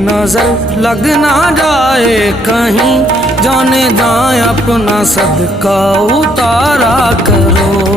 नजर लग ना जाए कहीं, जाने जाए अपना सदका उतारा करो।